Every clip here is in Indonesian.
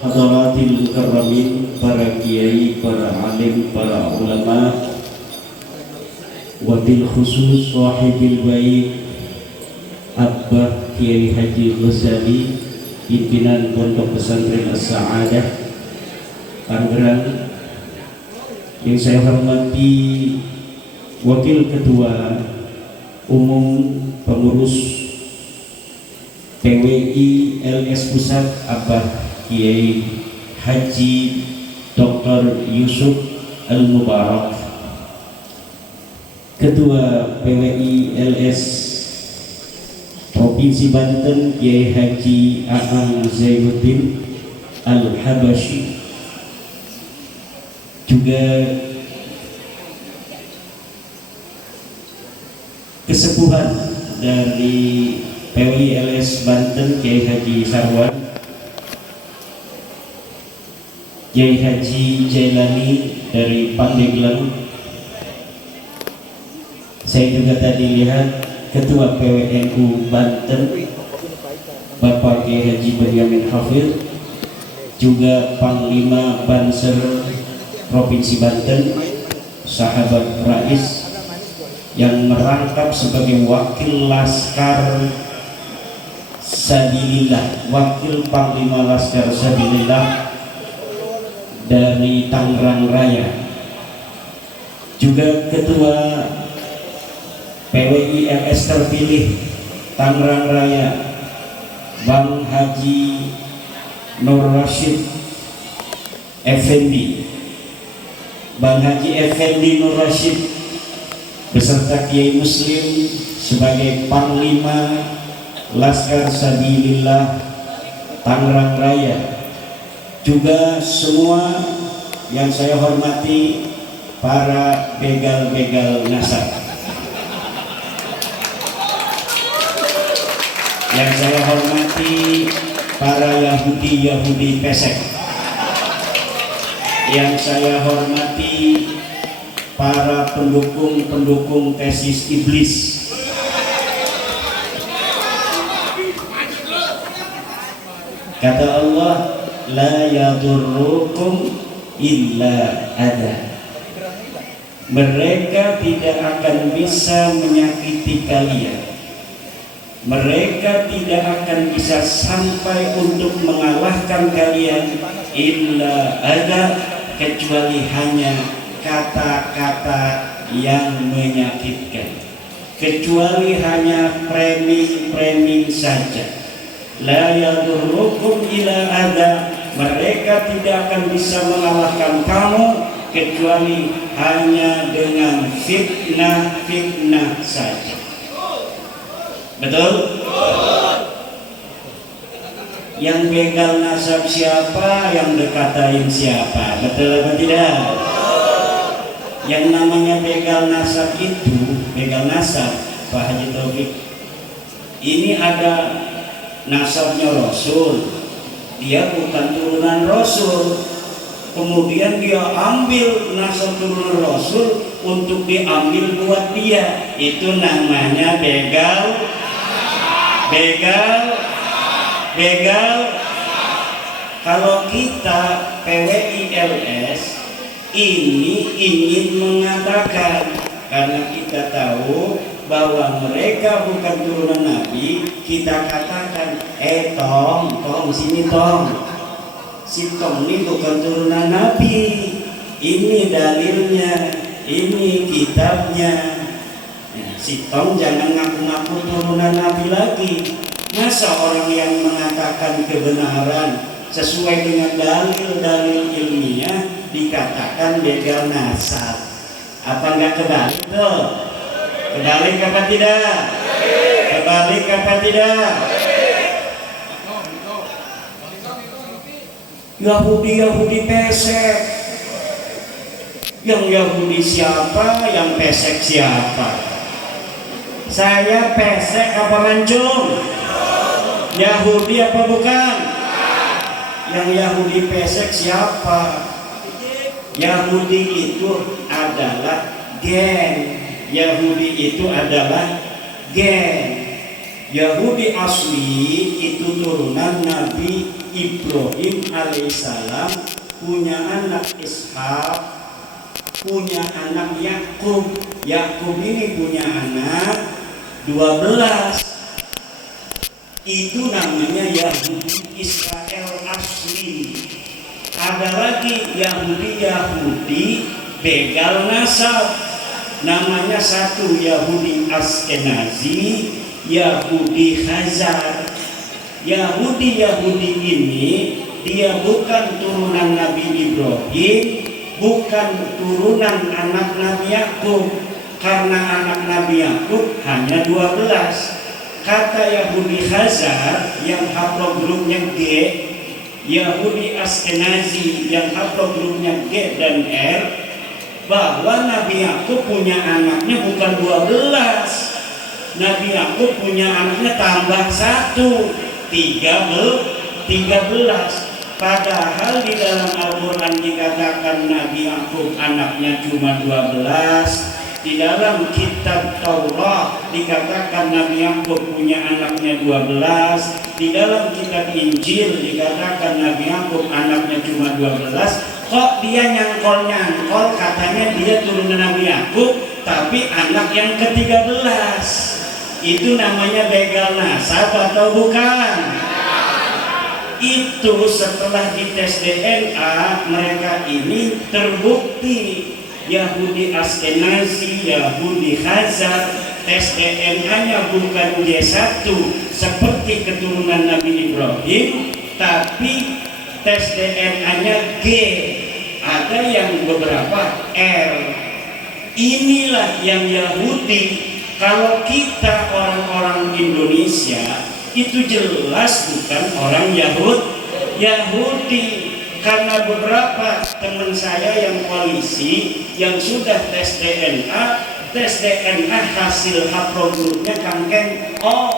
Hadratil mukarramin, para kiai, para alim, para ulama, wabil khusus sahibil baik Abah Kiai Haji Ghazali, pimpinan Pondok Pesantren As-Sa'adah Tangerang, yang saya hormati Wakil Ketua Umum Pengurus PWI LS Pusat Abah Kiai Haji Dr. Yusuf Al-Mubarak, Ketua PWI LS Provinsi Banten Kiai Haji Aang Zainuddin Al-Habashi, juga kesepuhan dari PWI LS Banten Kiai Haji Sarwan, Kiai Haji Jailani dari Pandeglang. Saya juga tadi lihat Ketua PWNU Banten Bapak Kiai Haji Benyamin Hafid, juga Panglima Banser Provinsi Banten Sahabat Rais, yang merangkap sebagai Wakil Laskar Sabilillah, Wakil Panglima Laskar Sabilillah dari Tangerang Raya, juga Ketua PWI LS terpilih Tangerang Raya Bang Haji Nur Rashid Effendi, Bang Haji Effendi Nur Rashid beserta Kiai Muslim sebagai Panglima Laskar Sabilillah Tangerang Raya, juga semua yang saya hormati para begal-begal nasab, yang saya hormati para Yahudi pesek, yang saya hormati para pendukung tesis iblis, kata Allah, la yadurrukum illa ada, mereka tidak akan bisa menyakiti kalian, mereka tidak akan bisa sampai untuk mengalahkan kalian illa ada, kecuali hanya kata-kata yang menyakitkan, kecuali hanya framing saja. La yadurrukum illa ada, mereka tidak akan bisa mengalahkan kamu kecuali hanya dengan fitnah saja. Betul? Yang begal nasab siapa, yang dikatain siapa? Betul atau tidak? Yang namanya begal nasab itu, begal nasab Pak Haji Taufik, ini ada nasabnya Rasul, dia bukan turunan Rasul, kemudian dia ambil nasab turunan Rasul untuk diambil buat dia, itu namanya begal. Kalau kita PWI LS ini ingin mengatakan, karena kita tahu bahwa mereka bukan turunan Nabi, kita katakan, Tong sini Tong, si Tong ini bukan turunan Nabi, ini dalilnya, ini kitabnya. Nah, si Tong jangan ngaku-ngaku turunan Nabi lagi. Masa orang yang mengatakan kebenaran sesuai dengan dalil-dalil ilmiah dikatakan begal nasab? Apa enggak kebalik tuh? Kebalik apa tidak? Kebalik apa tidak? Yahudi pesek. Yang Yahudi siapa? Yang pesek siapa? Saya pesek apa mancung? Yahudi apa bukan? Yang Yahudi pesek siapa? Yahudi itu adalah geng. Yahudi itu adalah geng. Yahudi asli itu turunan Nabi Ibrahim alaihissalam punya anak Ishak, punya anak Yakub. Yakub ini punya anak 12. Itu namanya Yahudi Israel asli. Ada lagi Yahudi begal nasab, namanya satu Yahudi Askenazi, Yahudi Khazar. Yahudi ini dia bukan turunan Nabi Ibrahim, bukan turunan anak Nabi Yakub, karena anak Nabi Yakub hanya 12. Kata Yahudi Khazar yang haplogrupnya G, Yahudi Askenazi yang haplogrupnya G dan R, bahwa Nabi Yakub punya anaknya bukan 12. Nabi Yakub punya anaknya tambah 1, 13. Padahal di dalam Al-Quran dikatakan Nabi Yakub anaknya cuma 12. Di dalam kitab Taurat dikatakan Nabi Yakub punya anaknya 12. Di dalam kitab Injil dikatakan Nabi Yakub anaknya cuma 12. Kok dia nyangkol katanya dia turunan Nabi Yakub, tapi anak yang ke-13. Itu namanya begal nasab atau bukan? Itu setelah dites DNA mereka ini terbukti Yahudi Askenazi, Yahudi Khazar, tes DNA-nya bukan G1 seperti keturunan Nabi Ibrahim, tapi tes DNA-nya G, ada yang beberapa R. Inilah yang Yahudi. Kalau kita orang-orang Indonesia itu jelas bukan orang Yahudi. Karena beberapa teman saya yang polisi yang sudah tes DNA hasil haplogrupnya kangkeng O.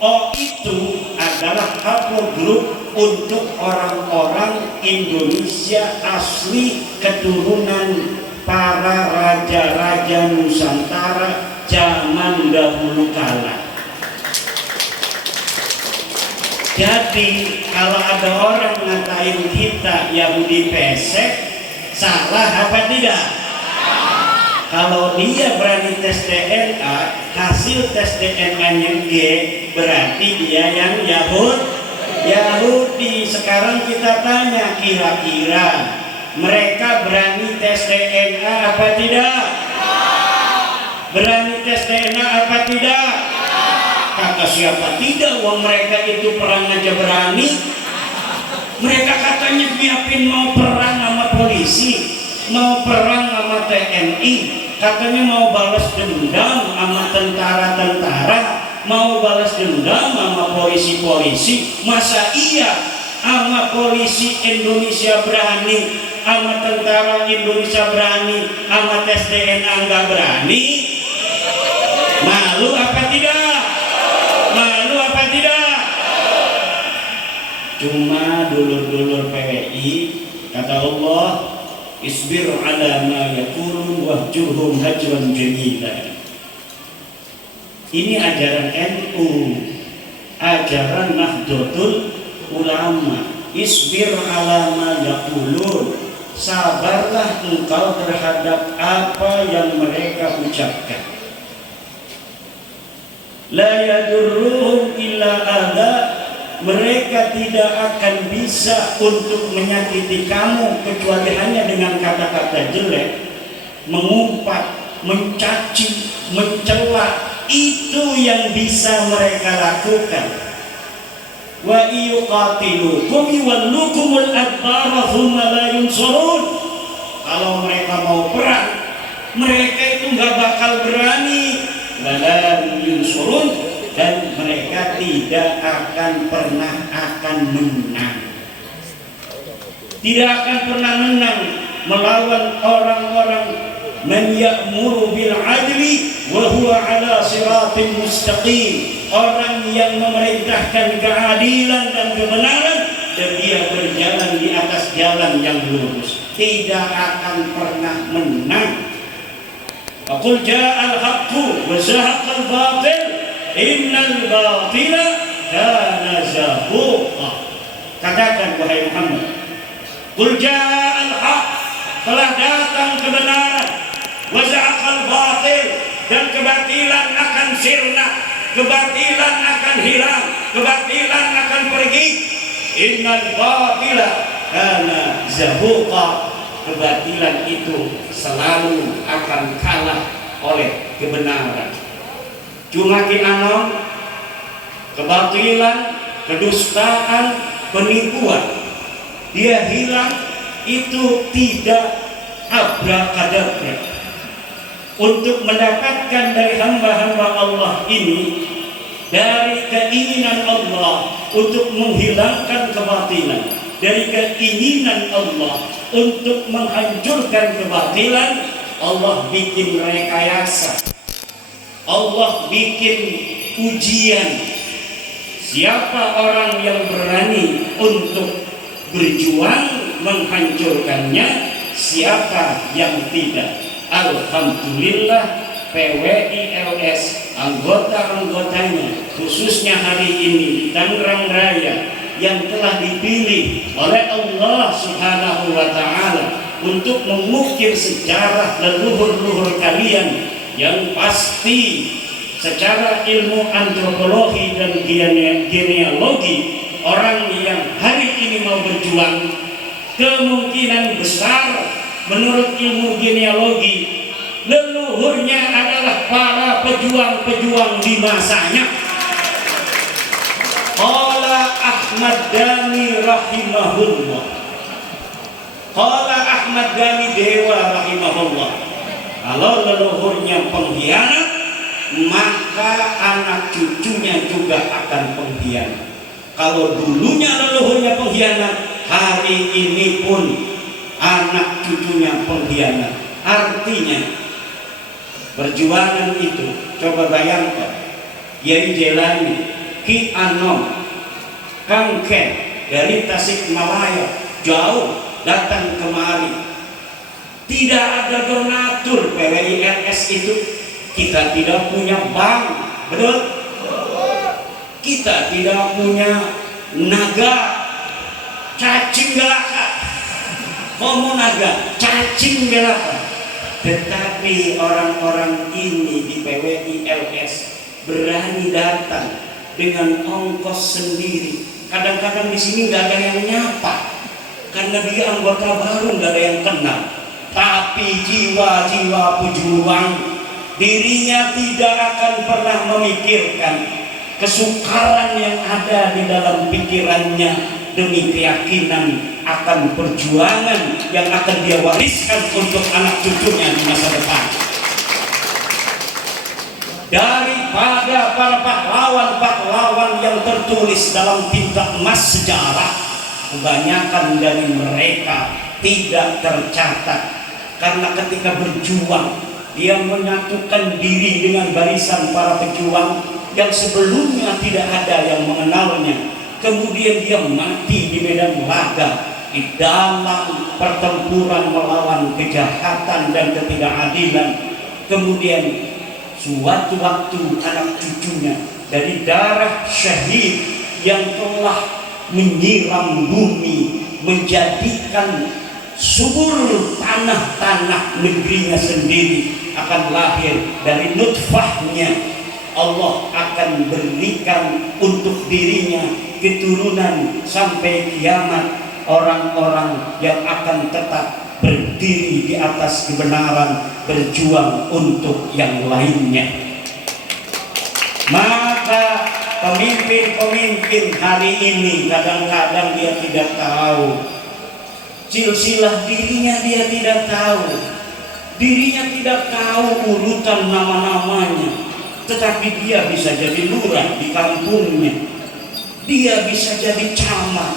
O itu adalah haplogrup untuk orang-orang Indonesia asli keturunan para raja-raja Nusantara zaman dahulu kala. Jadi kalau ada orang ngatain kita Yahudi pesek, salah apa tidak? Kalau dia berani tes DNA, hasil tes DNA-nya G, berarti dia yang Yahudi. Sekarang kita tanya, kira-kira mereka berani tes DNA apa tidak? Berani tes DNA apa tidak? Kata siapa tidak, wong mereka itu perang aja berani. Mereka katanya nyiapin mau perang sama polisi, mau perang sama TNI, katanya mau balas dendam sama tentara-tentara, mau balas dendam sama polisi-polisi. Masa iya sama polisi Indonesia berani, sama tentara Indonesia berani, sama tes DNA nggak berani? Malu apa tidak? Malu apa tidak? Cuma dulur-dulur PWI, kata Allah, isbir ala ma yaqulun wahjurhum hajran jamila. Ini ajaran NU, ajaran Nahdlatul Ulama. Isbir ala ma yaqulun, sabarlah engkau terhadap apa yang mereka ucapkan. La yadurruhum illa adha, mereka tidak akan bisa untuk menyakiti kamu kecuali hanya dengan kata-kata jelek, mengumpat, mencaci, mencela. Itu yang bisa mereka lakukan. Wa yuqatilukum yuwallukumul adbara thumma la yunsurun. Kalau mereka mau perang, mereka itu nggak bakal berani, wala yunsurun, dan mereka tidak akan pernah menang. Tidak akan pernah menang melawan orang-orang man ya'muru bil adli wa huwa ala siratin mustaqim, orang yang memerintahkan keadilan dan kebenaran dan dia berjalan di atas jalan yang lurus, tidak akan pernah menang. Qul ja'al haqqu wa zahaqal batil innal batila kana zahuqa. Katakan wahai Muhammad, qul ja'al haq, telah datang kebenaran, wa zahaqal batil, dan kebatilan akan sirna, kebatilan akan hilang, kebatilan akan pergi. Innal batila kana zahuqa, kebatilan itu selalu akan kalah oleh kebenaran. Cuma anom, kebatilan, kedustaan, penipuan, dia hilang, itu tidak abrakadabra. Untuk mendapatkan dari hamba-hamba Allah ini, dari keinginan Allah untuk menghilangkan kebatilan, dari keinginan Allah untuk menghancurkan kebatilan, Allah bikin rekayasa, Allah bikin ujian. Siapa orang yang berani untuk berjuang menghancurkannya, siapa yang tidak. Alhamdulillah PWILS anggota-anggotanya, khususnya hari ini di Tangerang Raya, yang telah dipilih oleh Allah Subhanahu wa Ta'ala untuk mengukir sejarah leluhur-leluhur kalian, yang pasti secara ilmu antropologi dan genealogi, orang yang hari ini mau berjuang kemungkinan besar menurut ilmu genealogi leluhurnya adalah para pejuang-pejuang di masanya. Qala Ahmad Dhani rahimahullah, qala Ahmad Dhani Dewa rahimahullah, kalau leluhurnya pengkhianat, maka anak cucunya juga akan pengkhianat. Kalau dulunya leluhurnya pengkhianat, hari ini pun anak cucunya pengkhianat. Artinya perjuangan itu, coba bayangkan, Kiai Jelani, Ki Anom, Kang Ken dari Tasikmalaya jauh datang kemari. Tidak ada donatur PWILS itu. Kita tidak punya bank, betul? Kita tidak punya naga, cacing belaka. Komo naga, cacing belaka. Tetapi orang-orang ini di PWILS berani datang dengan ongkos sendiri. Kadang-kadang di sini nggak ada yang menyapa karena dia anggota baru, nggak ada yang kenal. Tapi jiwa-jiwa pejuang, dirinya tidak akan pernah memikirkan kesukaran yang ada di dalam pikirannya demi keyakinan akan perjuangan yang akan dia wariskan untuk anak cucunya di masa depan. Daripada para pahlawan-pahlawan yang tertulis dalam tinta emas sejarah, kebanyakan dari mereka tidak tercatat, karena ketika berjuang dia menyatukan diri dengan barisan para pejuang yang sebelumnya tidak ada yang mengenalnya. Kemudian dia mati di medan laga di dalam pertempuran melawan kejahatan dan ketidakadilan. Kemudian suatu waktu anak cucunya dari darah syahid yang telah menyiram bumi, menjadikan subur tanah-tanah negerinya sendiri, akan lahir dari nutfahnya. Allah akan berikan untuk dirinya keturunan sampai kiamat, orang-orang yang akan tetap berdiri di atas kebenaran, berjuang untuk yang lainnya. Maka pemimpin-pemimpin hari ini kadang-kadang dia tidak tahu silsilah dirinya, dia tidak tahu dirinya, tidak tahu urutan nama-namanya. Tetapi dia bisa jadi lurah di kampungnya, dia bisa jadi camat,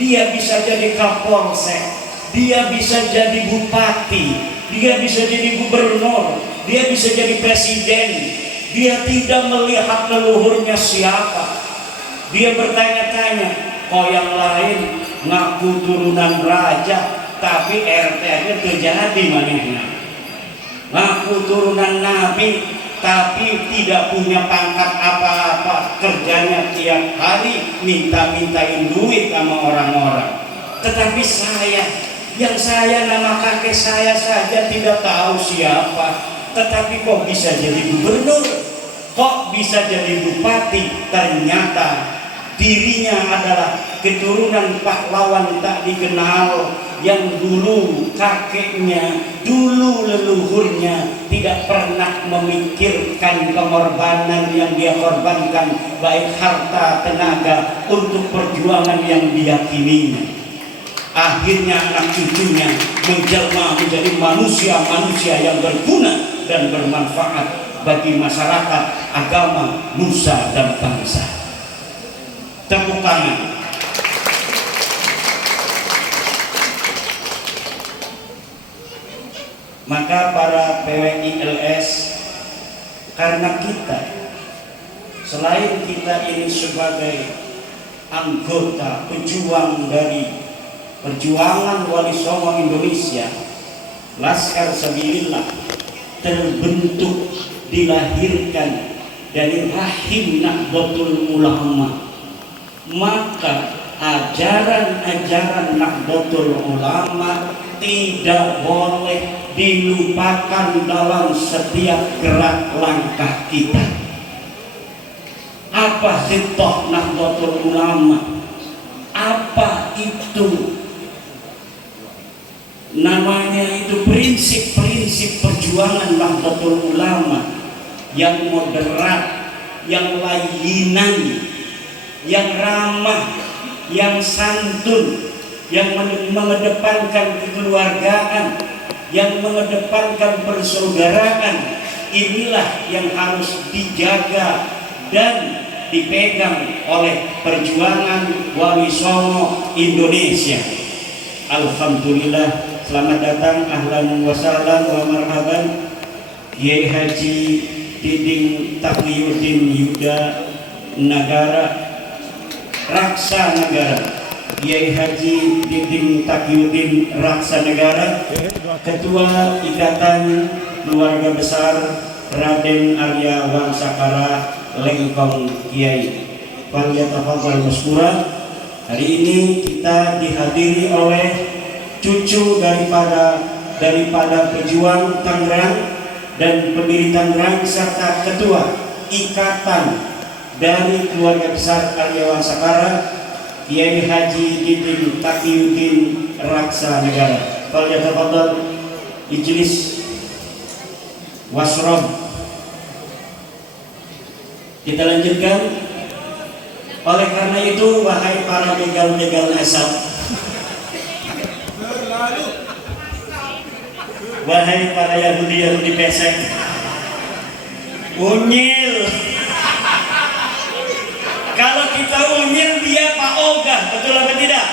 dia bisa jadi kapolsek, dia bisa jadi bupati, dia bisa jadi gubernur, dia bisa jadi presiden. Dia tidak melihat leluhurnya siapa. Dia bertanya-tanya, kok yang lain ngaku turunan raja tapi RT-nya terjadi manehna, ngaku turunan nabi tapi tidak punya pangkat apa-apa, kerjanya tiap hari minta-mintain duit sama orang-orang. Tetapi yang saya nama kakek saya saja tidak tahu siapa, tetapi kok bisa jadi gubernur, kok bisa jadi bupati. Ternyata dirinya adalah keturunan pahlawan tak dikenal, yang dulu kakeknya, dulu leluhurnya tidak pernah memikirkan pengorbanan yang dia korbankan, baik harta, tenaga, untuk perjuangan yang diyakininya. Akhirnya anak cucunya menjelma menjadi manusia-manusia yang berguna dan bermanfaat bagi masyarakat, agama, nusa, dan bangsa. Tepuk tangan. Maka para PWI LS, karena kita, selain kita ini sebagai anggota pejuang dari perjuangan Wali Songo Indonesia, Laskar Sabilillah terbentuk, dilahirkan dari rahim Nahdlatul Ulama, maka ajaran-ajaran Nahdlatul Ulama tidak boleh dilupakan dalam setiap gerak langkah kita. Apa sih toh Nahdlatul Ulama? Apa itu? Namanya itu prinsip-prinsip perjuangan Nahdlatul Ulama yang moderat, yang layinan, yang ramah, yang santun, yang mengedepankan kekeluargaan, yang mengedepankan persaudaraan. Inilah yang harus dijaga dan dipegang oleh perjuangan Wali Songo Indonesia. Alhamdulillah, selamat datang, ahlan wa sahlan wa marhaban, Kiai Haji Diding Taqiyuddin Yuda Nagara, Raksa Negara, Kiai Haji Diding Taqiyuddin Raksa Negara, Ketua Ikatan Keluarga Besar Raden Arya Wangsakara Lengkong Kiai. Falyatafadhal masykuran. Hari ini kita dihadiri oleh cucu daripada pejuang Tangerang dan pendiri Tangerang, serta ketua ikatan dari keluarga besar Arya Wangsakara, Kiai Haji Diding Taqiyuddin Raksa Negara. Falyatafadhal ijlis wasrob. Kita lanjutkan. Oleh karena itu, wahai para begal-begal nasab, wahai para Yahudi pesek, unyil. Kalau kita unyil, dia Pak Ogah, betul apa tidak?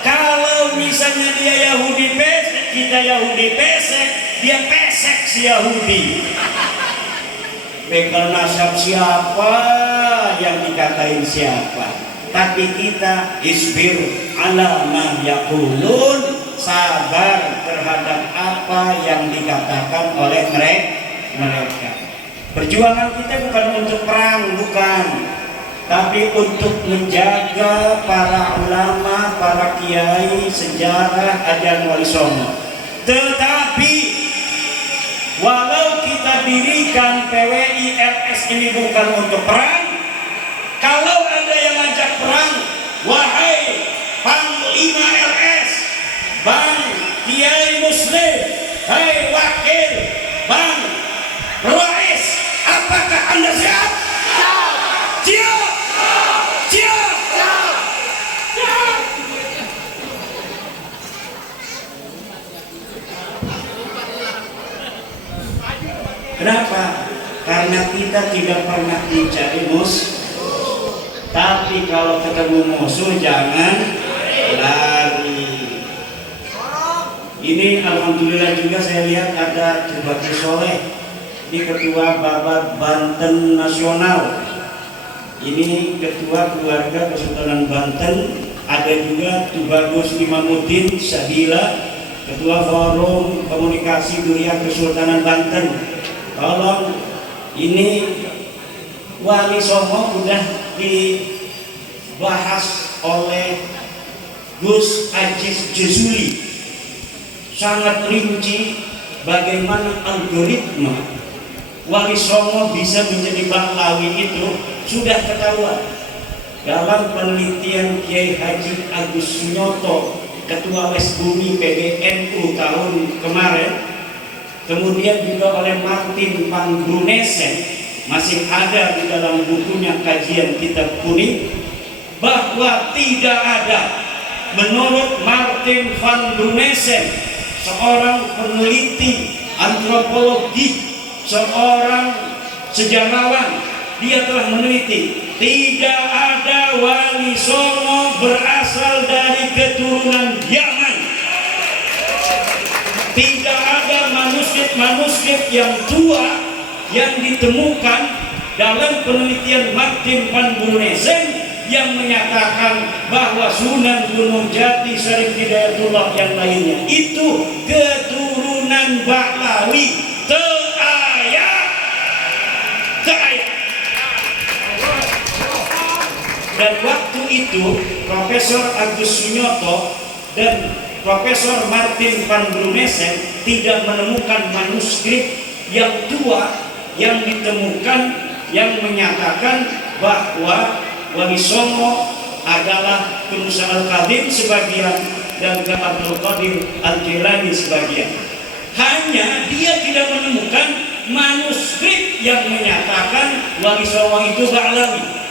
Kalau misalnya dia Yahudi pesek, kita Yahudi pesek, dia pesek si Yahudi. Begal nasab siapa, yang dikatain siapa? Tapi kita isbir ala ma yaqulun, sabar terhadap apa yang dikatakan oleh mereka. Perjuangan kita bukan untuk perang, bukan, tapi untuk menjaga para ulama, para kiai, sejarah, ajaran Wali Songo. Tetapi walau kita dirikan PWI LS ini bukan untuk perang, kalau ada yang ngajak perang, wahai Panglima LS, Bang Kiai Muslim, hai Wakil Bang Rais, apakah Anda siap? Siap! Siap! Siap! Kenapa? Karena kita tidak pernah dicari musuh. Tapi kalau ketemu musuh jangan lari. Ini alhamdulillah juga saya lihat ada Bupati Soleh, ini ketua Babat Banten Nasional, ini ketua keluarga Kesultanan Banten. Ada juga Tubagus Imamuddin Sabila, ketua Forum Komunikasi Durian Kesultanan Banten. tolong ini Wali Songo udah dibahas oleh Gus Ajis Jazuli, sangat rinci bagaimana algoritma Wali Songo bisa menjadi Bahlawi itu sudah ketahuan dalam penelitian Kiai Haji Agus Sunyoto, Ketua Wesbumi PBNU tahun kemarin, kemudian juga oleh Martin van Brunesen, masih ada di dalam bukunya Kajian Kitab Kuning, bahwa tidak ada, menurut Martin van Brunesen, seorang peneliti antropologi, seorang sejarawan, dia telah meneliti tidak ada Wali Songo berasal dari keturunan Yaman. Tidak ada manuskrip yang tua yang ditemukan dalam penelitian Martin van Brunesen yang menyatakan bahwa Sunan Gunung Jati, Syarif Hidayatullah yang lainnya itu keturunan Bahlawi. Dan waktu itu Profesor Agus Sunyoto dan Profesor Martin van Brunesen tidak menemukan manuskrip yang tua yang ditemukan yang menyatakan bahwa Wali Songo adalah Musa Al-Qadim sebagian dan Abdul Qadir Al-Jilani sebagian. Hanya dia tidak menemukan manuskrip yang menyatakan Wali Songo itu Bahlawi.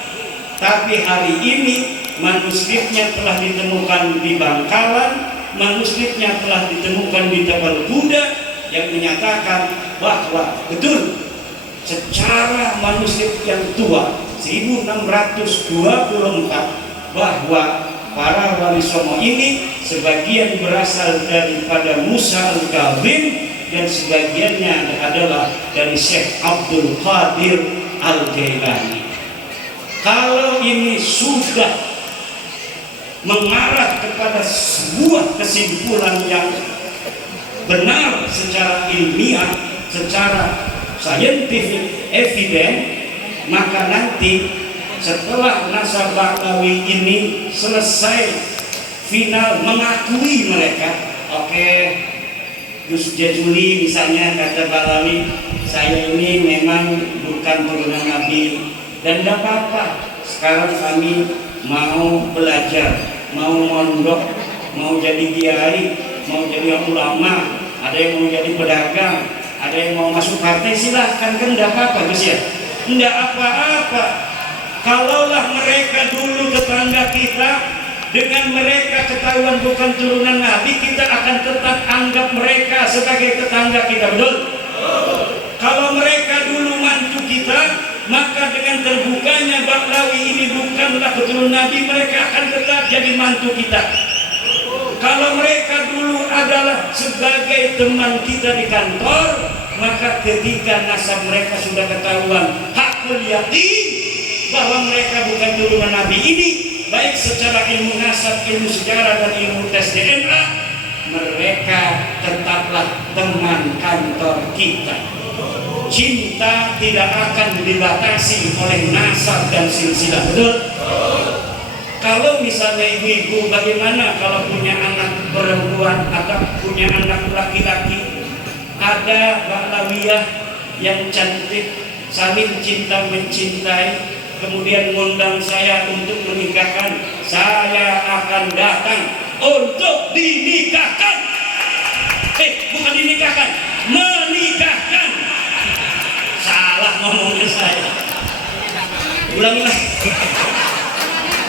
Tapi hari ini manuskripnya telah ditemukan di Bangkalan, manuskripnya telah ditemukan di Tapal Kuda yang menyatakan bahwa betul secara manuskrip yang tua 1624 bahwa para Wali Songo ini sebagian berasal daripada Musa Al-Qadim dan sebagiannya adalah dari Syekh Abdul Qadir Al-Jailani. Kalau ini sudah mengarah kepada sebuah kesimpulan yang benar secara ilmiah, secara scientific evidence, maka nanti setelah nasab Bahlawi ini selesai final mengakui mereka, oke, Gus Jazuli misalnya kata Bahlawi, saya ini memang bukan turunan Nabi dan tidak apa-apa, sekarang kami mau belajar, mau mondok, mau jadi kiai, mau jadi ulama, ada yang mau jadi pedagang, ada yang mau masuk partai, silahkan, kan tidak apa-apa Gus ya, tidak apa-apa. Kalaulah mereka dulu tetangga kita, dengan mereka ketahuan bukan turunan Nabi, kita akan tetap anggap mereka sebagai tetangga kita, betul? Kalau mereka dulu mantu kita, maka dengan terbukanya Bahlawi ini bukanlah keturunan Nabi, mereka akan tetap jadi mantu kita. Kalau mereka dulu adalah sebagai teman kita di kantor, maka ketika nasab mereka sudah ketahuan hakul yakin bahwa mereka bukan turunan Nabi ini, baik secara ilmu nasab, ilmu sejarah dan ilmu tes DNA, mereka tetaplah teman kantor kita. Cinta tidak akan dibatasi oleh nasab dan silsilah, betul? Kalau misalnya ibu-ibu, bagaimana kalau punya anak perempuan atau punya anak laki-laki, ada Bahlawiyah yang cantik, saling cinta mencintai, kemudian mengundang saya untuk menikahkan, saya akan datang untuk dinikahkan. Bukan dinikahkan, menikahkan. Salah ngomongnya saya. Ulangi lagi.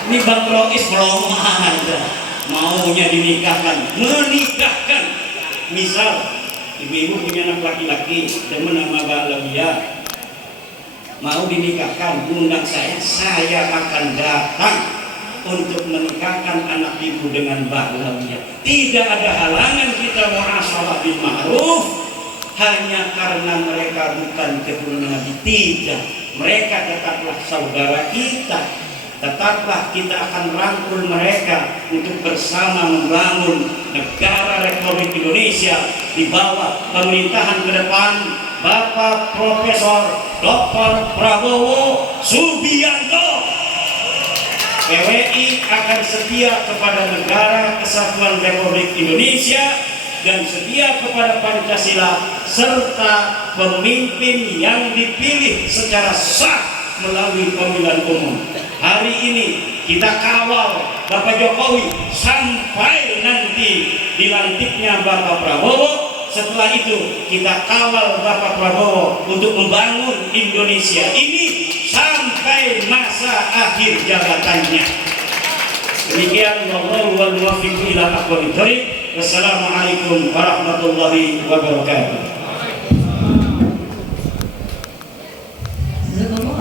Ini Bang Rois belum ada. Maunya dinikahkan, menikahkan. Misal ibu-ibu punya anak laki-laki, demen nama Bahlawiyah, mau dinikahkan, undang saya akan datang untuk menikahkan anak ibu dengan Bahlawiyah. Tidak ada halangan kita muasyarah bil ma'ruf hanya karena mereka bukan keturunan Nabi. Tidak, mereka tetaplah saudara kita. Tetaplah kita akan rangkul mereka untuk bersama membangun negara Republik Indonesia di bawah pemerintahan ke depan Bapak Profesor Dr. Prabowo Subianto. PWI akan setia kepada Negara Kesatuan Republik Indonesia dan setia kepada Pancasila serta pemimpin yang dipilih secara sah melalui pemilihan umum. Hari ini kita kawal Bapak Jokowi sampai nanti dilantiknya Bapak Prabowo. Setelah itu kita kawal Bapak Prabowo untuk membangun Indonesia ini sampai masa akhir jabatannya. Demikian, wallahu wal muwaffiq ila aqwamit thoriq. Wassalamualaikum warahmatullahi wabarakatuh.